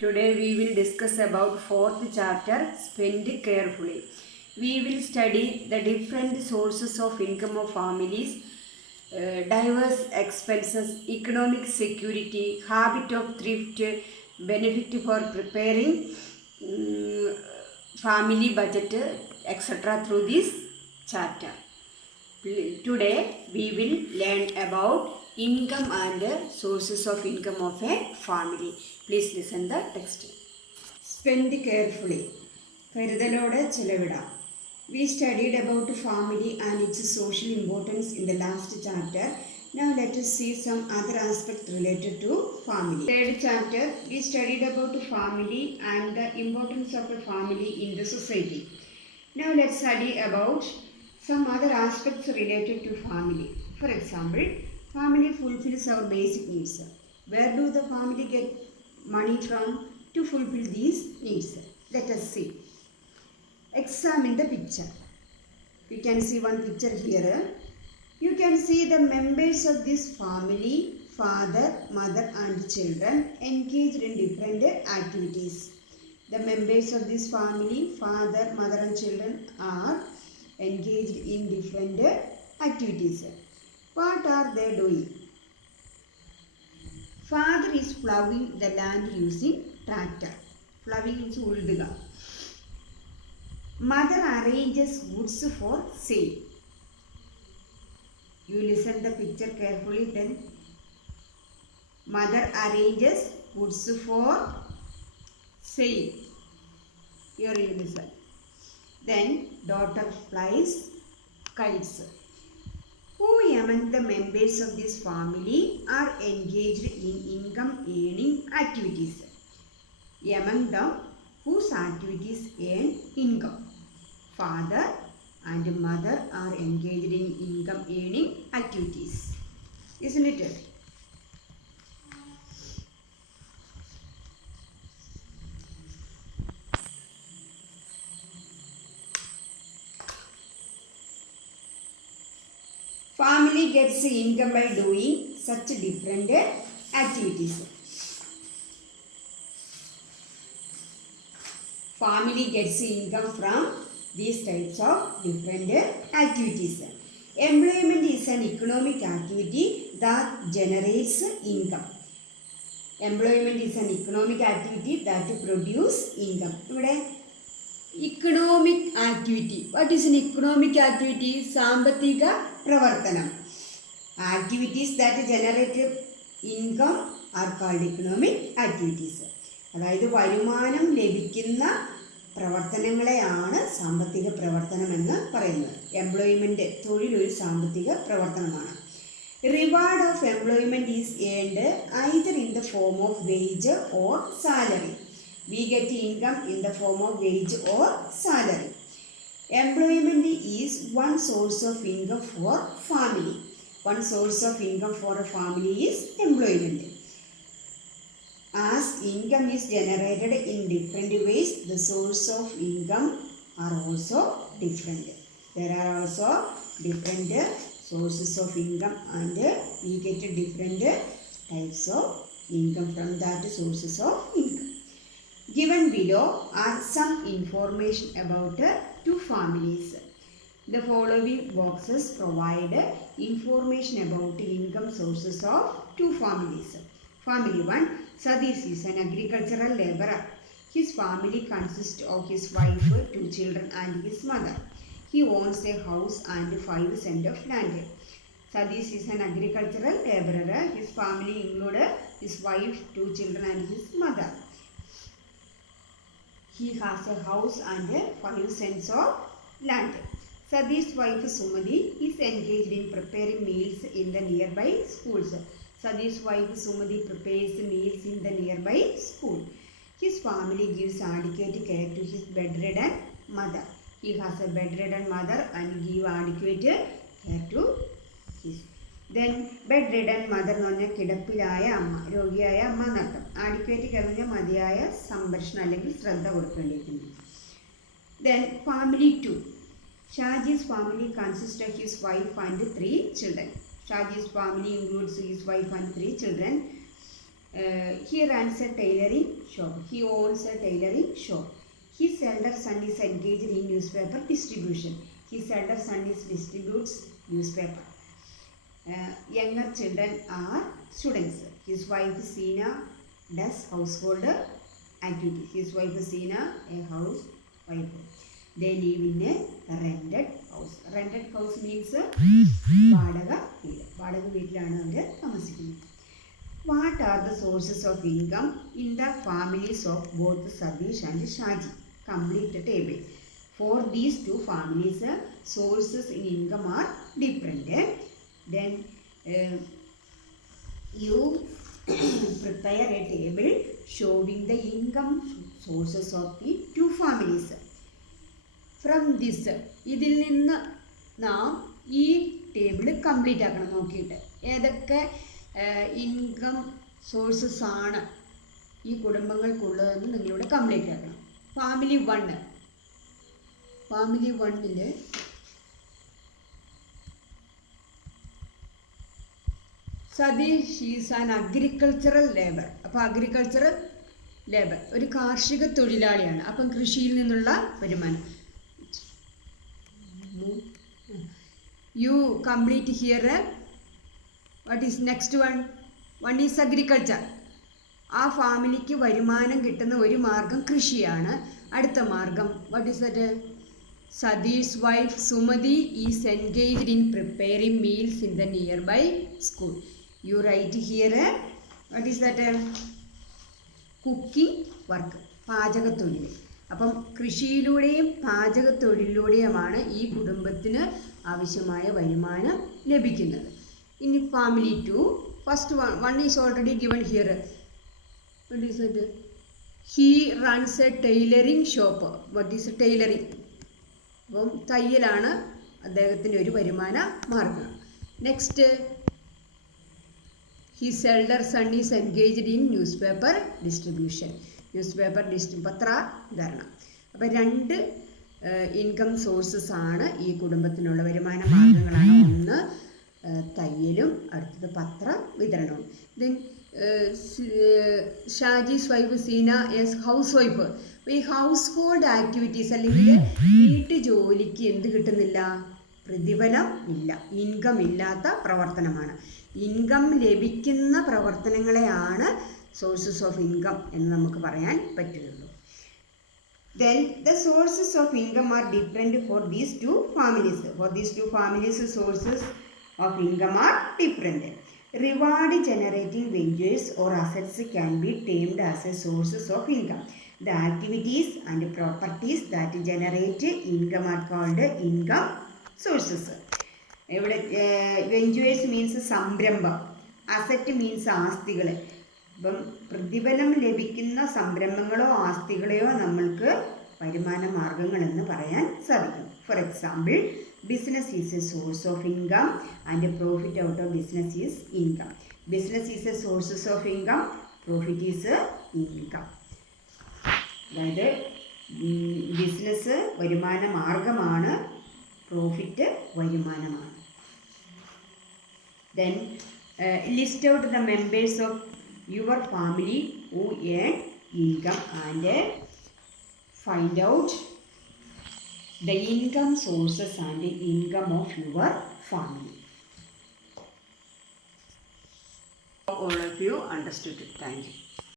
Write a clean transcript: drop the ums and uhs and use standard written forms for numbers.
Today we will discuss about fourth chapter, Spend Carefully. We will study the different sources of income of families, diverse expenses, economic security, habit of thrift, benefit for preparing family budget, etc. through this chapter. Today we will learn about income and sources of income of a family. Please listen the text. Spend carefully. കരുതലോടെ ചെലവിടാം. We studied about family and its social importance in the last chapter. Now let us see some other aspects related to family. Third chapter, we studied about family and the importance of a family in the society. Now let's study about some other aspects related to family. For example, family fulfills our basic needs. Where do the family get money from to fulfill these needs? Let us see. Examine the picture. You can see one picture here. You can see the members of this family, father, mother and children engaged in different activities. The members of this family, father, mother and children are engaged in different activities. What are they doing? Father is plowing the land using tractor. Plowing is ulduga. Mother arranges goods for sale. You listen the picture carefully then. Mother arranges goods for sale. Here you listen. Then daughter flies kites. Who among the members of this family are engaged in income earning activities? Among them, whose activities earn income? Father and mother are engaged in income earning activities. Isn't it? Family gets income by doing such different activities. Family gets income from these types of different activities. Employment is an economic activity that generates income. Employment is an economic activity that produces income. Economic activity. What is an economic activity? Sambathiga Pravartanam. Activities that generate income are called economic activities. അതായത് വരുമാനം ലഭിക്കുന്ന പ്രവർത്തനങ്ങളെയാണ് സാമ്പത്തിക പ്രവർത്തനം എന്ന് പറയുന്നത്. Employment തൊഴിലൊരു സാമ്പത്തിക പ്രവർത്തനമാണ്. Reward of employment is earned either in the form of wage or salary. We get income in the form of wage or salary. Employment is one source of income for family. One source of income for a family is employment. As income is generated in different ways, the source of income are also different. There are also different sources of income and we get different types of income from that sources of income. Given below are some information about two families. The following boxes provide information about income sources of two families. Family 1, Sadish is an agricultural laborer. His family consists of his wife, 2 children and his mother. He owns a house and 5 cents of land. Sadish is an agricultural laborer. His family include his wife, 2 children and his mother. He has a house and 5 cents of land. Sadish's wife Sumati is engaged in preparing meals in the nearby schools. Sadish's wife Sumati prepares meals in the nearby school. His family gives adequate care to his bedridden mother. He has a bedridden mother and give adequate care to his. Then bedridden mother എന്ന് പറഞ്ഞാൽ കിടപ്പിലായ അമ്മ, രോഗിയായ അമ്മ എന്നർത്ഥം. Adequate കഴിഞ്ഞ മതിയായ സംരക്ഷണം അല്ലെങ്കിൽ ശ്രദ്ധ കൊടുക്കേണ്ടിയിരിക്കുന്നു. Then family 2. Shaji's family consists of his wife and 3 children. Shaji's family includes his wife and 3 children. He runs a tailoring shop. He owns a tailoring shop. His elder son is engaged in newspaper distribution. His elder son distributes newspaper. Younger children are students. His wife Sina does household activities. His wife Sina a housewife. They live in a rented house. Rented house means വാടക വീട്. വാടക വീട്ടിലാണ് അവർ താമസിക്കുന്നത്. What are the sources of income in the families of both Sadish and Shaji? Complete the table. For these two families, sources in income are different. Then you prepare a table showing the income sources of the two families. From this, ഇതിൽ നിന്ന് നാം ഈ table complete ആക്കണം. നോക്കിയിട്ട് ഏതൊക്കെ income sources ആണ് ഈ കുടുംബങ്ങൾക്കുള്ളതെന്ന് നിങ്ങളിവിടെ കംപ്ലീറ്റ് ആക്കണം. Family 1 Satheesh is an agricultural labour. അപ്പോൾ അഗ്രികൾച്ചറൽ ലേബർ ഒരു കാർഷിക തൊഴിലാളിയാണ്. അപ്പം കൃഷിയിൽ നിന്നുള്ള വരുമാനം. You complete here. What is next one? One is agriculture. ആ ഫാമിലിക്ക് വരുമാനം കിട്ടുന്ന ഒരു മാർഗം കൃഷിയാണ്. അടുത്ത മാർഗം what is that? Sadish's wife Sumati is engaged in preparing meals in the nearby school. You write here what is that? Cooking work. പാചകത്തൊഴിൽ. അപ്പം കൃഷിയിലൂടെയും പാചകത്തൊഴിലിലൂടെയുമാണ് ഈ കുടുംബത്തിന് ആവശ്യമായ വരുമാനം ലഭിക്കുന്നത്. ഇനി family 2, first one is already given here. what is it? He runs a tailoring shop. what is tailoring? അപ്പം തയ്യലാണ് അദ്ദേഹത്തിൻ്റെ ഒരു വരുമാന മാർഗം. Next his elder son is engaged in newspaper distribution. പത്ര വിതരണം. അപ്പോൾ 2 ഇൻകം സോഴ്സസ് ആണ് ഈ കുടുംബത്തിനുള്ള വരുമാന മാർഗങ്ങളാണ്. ഒന്ന് തയ്യലും അടുത്തത് പത്ര വിതരണവും. Then Shaji's wife Seena is housewife. അപ്പോൾ ഈ ഹൗസ് ഹോൾഡ് ആക്ടിവിറ്റീസ് അല്ലെങ്കിൽ വീട്ടു ജോലിക്ക് എന്ത് കിട്ടുന്നില്ല? പ്രതിഫലം ഇല്ല. ഇൻകം ഇല്ലാത്ത പ്രവർത്തനമാണ്. ഇൻകം ലഭിക്കുന്ന പ്രവർത്തനങ്ങളെയാണ് സോഴ്സസ് ഓഫ് ഇൻകം എന്ന് നമുക്ക് പറയാൻ പറ്റുള്ളൂ. Then the sources of income are different for these two families. For these two families, sources of income are different. Reward generating ventures or assets can be termed as a sources of income. The activities and properties that generate income are called income sources. ഇവിടെ ventures means സംരംഭം, asset means ആസ്തികൾ. അപ്പം പ്രതിഫലം ലഭിക്കുന്ന സംരംഭങ്ങളോ ആസ്തികളെയോ നമ്മൾക്ക് വരുമാന മാർഗങ്ങളെന്ന് പറയാൻ സാധിക്കും. For example, business is A source of income and profit out of business is income. Business is A sources of income, profit is income. അതായത് ബിസിനസ് വരുമാന മാർഗമാണ്, പ്രോഫിറ്റ് വരുമാനമാണ്. Then list out the members of your family who earn income and find out the income sources and income of your family. All of you understood it. Thank you.